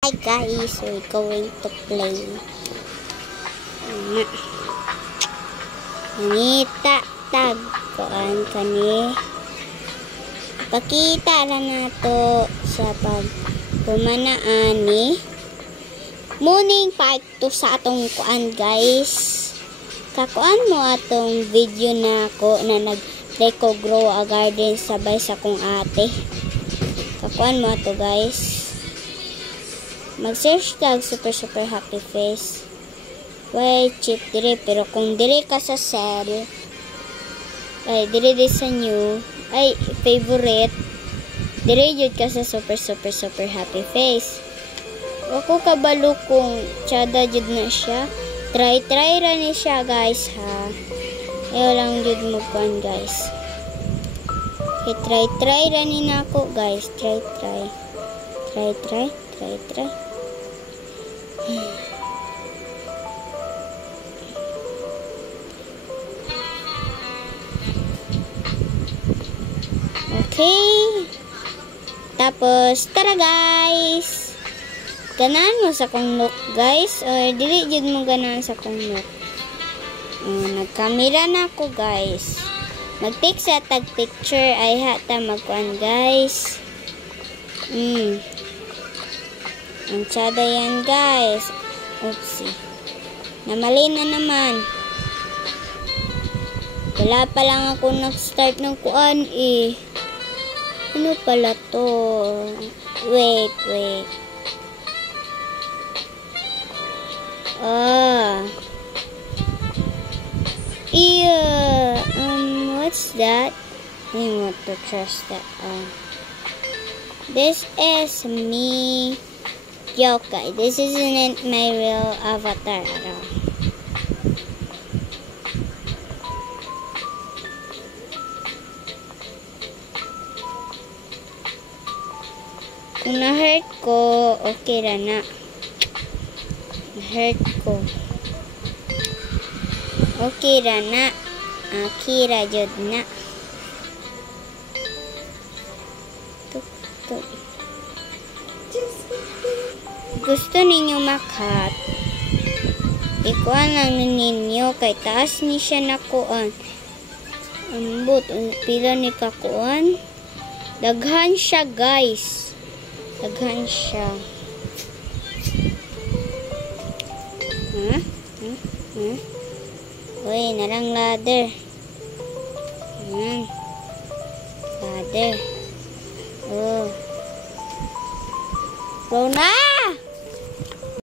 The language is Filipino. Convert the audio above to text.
Hi guys, we're going to play. Nita tag kuan kani. Pakita ra nato sa pagpumanaan ni morning part to sa atong kuan guys. Kakuan mo atong video na ko na nag-deco grow a garden sabay sa kong ate. Kakuan mo ato guys. Mag-search ka super happy face. Why cheap dire, pero kung dire ka sa sell, ay dire sa new, ay favorite, dire jud ka sa super happy face. Ako kabalo kung tsada jud na siya. Try ra ni siya guys ha. Ayaw lang jud mo kan guys. Okay, try ra ni nako guys. Try. Okay. Tapos, tara guys. Ganahan mo sa kong look guys. Or dili jud mo ganahan sa kong look. Nagkamera na ako guys. Mag-take sa tag picture. Ay hata magkuan guys. Ang tsada yan guys. Oopsie. Namali na naman. Wala pa lang ako nag-start ng kuan eh. Ano pala to? Wait. What's that? I don't want to trust that. This is me. Yokai. This isn't my real avatar at all. Kung na-hurt ko, okay ra na. Na-hurt ko. Okay ra na. Akira jud na. Tuk. Gusto ninyo makat, ikuan lang ninyo kay taas ni siya nakuan. Ambot, pila ni kakuan. Daghan siya guys. Daghan siya. Uy, narang ladder. Ladder. Oh. Rona!